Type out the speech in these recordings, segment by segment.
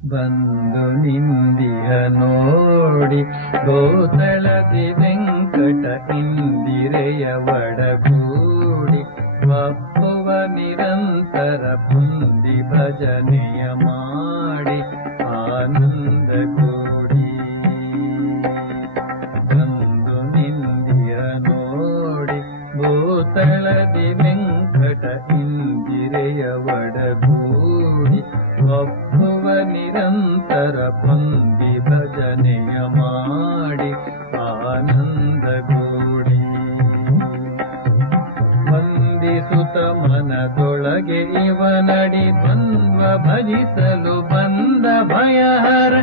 ಬಂದು ನಿಂದಿಯ ನೋಡಿ ಗೋತಳದಿ ವೆಂಕಟ ಇಂದಿರೆಯ ಒಡಗೂಡಿ ಒಪ್ಪುವ ನಿರಂತರ ಬುಂದಿ ಭಜನೆಯ ಮಾಡಿ ಆನಂದ ಕೂಡಿ. ಬಂದು ನಿಂದಿಯ ನೋಡಿ ಗೋತಳದಿ ವೆಂಕಟ ಇಂದಿರೆಯ ಒಡಗೂಡಿ ಒಪ್ಪುವ ನಿರಂತರ ಬಂದಿ ಭಜನೆಯ ಮಾಡಿ ಆನಂದ ಕೂಡಿ. ವಂದಿಸುತ್ತ ಮನದೊಳಗೆ ಇವನಡಿ ದ್ವಂದ್ವ ಭಜಿಸಲು ಬಂದ ಭಯಹರ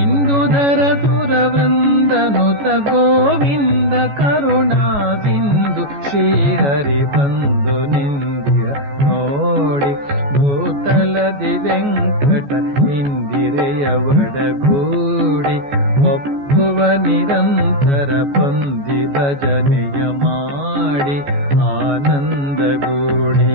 ಇಂದುಧರ ಸುರವೃಂದನುತ ಗೋವಿಂದ ಕರುಣಾ ಸಿಂಧು ಶ್ರೀಹರಿ ಬಂದು ನಿಂದಿರ ನೋಡಿ ಭೂತಲದಿ ವೆಂಕಟ ಇಂದಿರೆಯ ಒಡಗೂಡಿ ಒಪ್ಪುವ ನಿರಂತರ ಬಂದಿ ಭಜನೆಯ ಮಾಡಿ ಆನಂದ ಗೂಡಿ.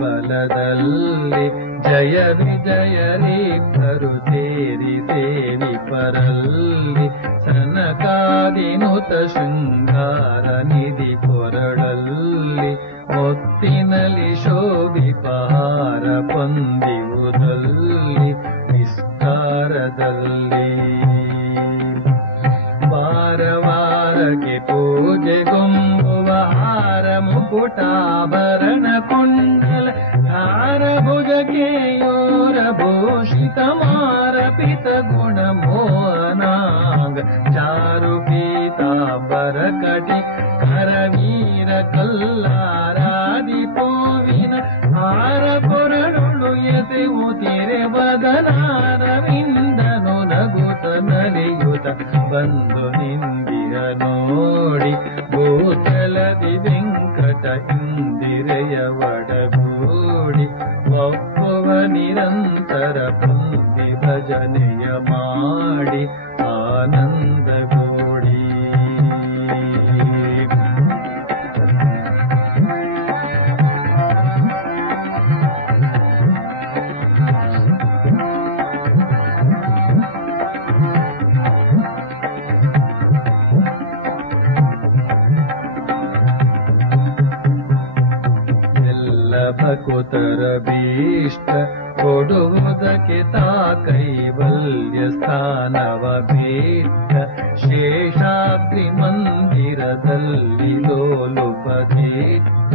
ಬಲದಲ್ಲಿ ಜಯ ವಿಜಯರಿಬ್ಬರು ಸೇರಿ ಸೇರಿ ಪರಲ್ಲಿ ಸನಕಾದಿನುತ ಶೃಂಗಾರ ನಿಧಿ ಕೊರಳಲ್ಲಿ ಮುತ್ತಿನಲ್ಲಿ ಶೋಭಿಪಹಾರ ಪೊಂದಿಯುವುದಲ್ಲಿ ವಿಸ್ತಾರದಲ್ಲಿ ವಾರ ವಾರಕ್ಕೆ ಪೂಜೆಗೊಂಬುವ ಹಾರ ಮುಕುಟಾಭರಣ ಕೊಂಡಲ ಧಾರ ಭುಜಕೆಯೋರ ಭೂಷಿತ ಮಾರಪಿತ ಗುಣ ಮೋಹನಾಂಗ ಚಾರು ಪೀತಾಂಬರ ಕಟಿ ಕರವೀರ ಕಲ್ಲಾರಾದಿ ಪೋವಿನ ಹಾರ ಕೊರಳುಳು ಎಸೆವು ತೆರೆ ಬದನಾರವಿಂದನು ನಗುತ ನಲಿಯುತ ಬಂದು ನಿಂದಿರ ನೋಡಿ ಭೂತಲದಿ ವೆಂಕಟ ಇಂದಿರೆಯ ಒಡಗೂಡಿ ಒಪ್ಪುವ ನಿರಂತರ ಬಂದಿ ಭಜನೆಯ ಮಾಡಿ ಆನಂದ ಗೂಡಿ. ಭಕುತರ ಭೀಷ್ಟ ಕೊಡುವುದಕ್ಕೆ ತಾ ಕೈವಲ್ಯ ಸ್ಥಾನವ ಭೀಷ್ಟ ಶೇಷಾದ್ರಿ ಮಂದಿರದಲ್ಲಿ ಲೋಲುಪದೀಷ್ಟ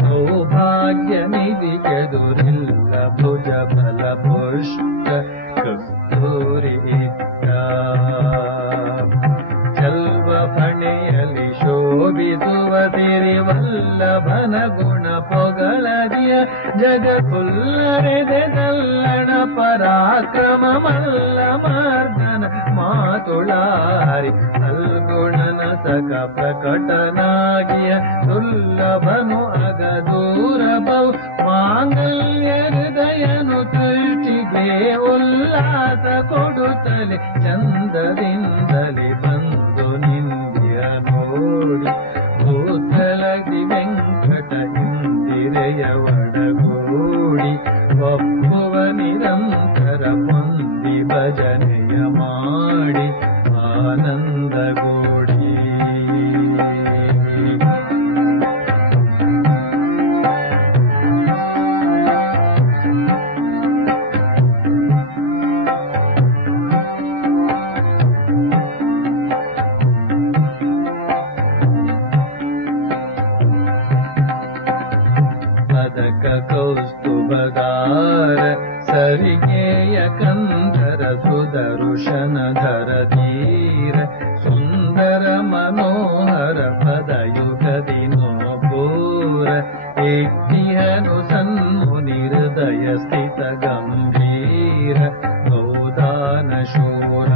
ಸೌಭಾಗ್ಯ ನಿಧಿ ಕೆದುರಿಲ್ಲ ಭುಜ ಬಲ ಪುಷ್ಟ ಕಸ್ತೂರಿ ಇಟ್ಟ ಚಲ್ವ ಫಣೆಯಲ್ಲಿ ಶೋಭಿಸುವ ಸಿರಿವಲ್ಲಭನ ಗುಣ ಪೊಗಳದಿಯ ಜಗಕ್ಕುಲ್ಲರೆದೆ ತಲ್ಲಣ ಪರಾಕ್ರಮ ಮಲ್ಲ ಮರ್ದನ ಮಾತುಳಾರಿ ಸಲ್ಗುಣನ ಸಕ ಪ್ರಕಟನಾಗಿಯ ದುರ್ಲಭನು ಅಗದೂರ ಬಹು ಮಾಂಗಲ್ಯ ಹೃದಯನು ತುಷ್ಟಿಗೆ ಉಲ್ಲಾಸ ಕೊಡುತ್ತಲೆ ಚಂದದಿಂದಲೇ ಬಂದು ನಿಂದಿಯ ನೋಡಿ ಭೂತಲದಿ ವೆಂಕಟ ಇಂದಿರೆಯ ಒಡಗೂಡಿ ಒಪ್ಪುವ ನಿರಂತರ ಬಂದಿ ಭಜನೆಯ ಮಾಡಿ ಆನಂದ ಗೂಡಿ. ಕೌಸ್ತುಭದಾರ ಸರಿಗೆಯ ಕಂಧರ ಸುದರುಶನಧರ ಧೀರ ಸುಂದರ ಮನೋಹರ ಪದಯುಗದಿ ನೋಪೂರ ಇಟ್ಟಿಹನು ಸನ್ಮುನಿ ಹೃದಯ ಸ್ಥಿತ ಗಂಭೀರ ಗೌದಾನ ಶೂರ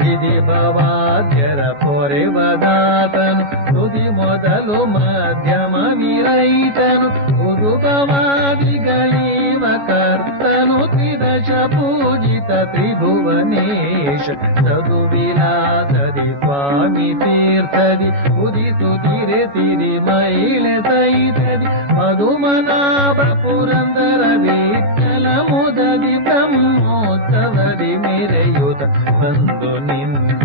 ವಿಧಿ ಭವಾದ್ಯರ ಪೊರೆವದ ಆತನು ತುದಿ ಮೊದಲು ಮಧ್ಯಮ ವಿರೈತನು ಉದುಕವಾದಿಗಳೀವ ಕರ್ತನು ತ್ರಿದಶ ಪೂಜಿತ ತ್ರಿಭುವನೇಶ ಸದುವಿಲಾಸದಿ ಸ್ವಾಮಿ ತೀರ್ಥದಿ ಉದಿಸುತ್ತಿರೆ ತಿರಿ ಮೈಲೆ ಸೈತದಿ ಮಧುಮನಾಭ ಪುರಂದರ ವಿಠಲ ಮುದದಿ ಬ್ರಹ್ಮೋತ್ಸವದಿ ಮೆರೆಯುತ ಬಂದು ನಿನ್ನ